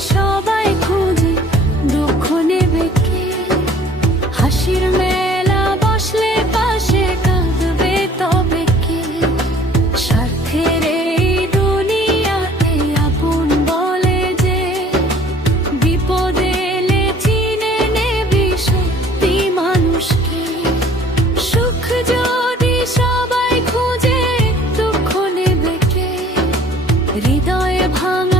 সবাই খুঁজে দুঃখ নেবে কে? হাসির মেলা বসলে পাশে কাঁদবে তবে কে? স্বার্থের এই দুনিয়াতে আপন বলে যে, বিপদে এলে চিনে নেবি সত্যি মানুষকে। সুখ যদি সবাই খুঁজে দুঃখ নেবে কে? হৃদয়ে ভাঙা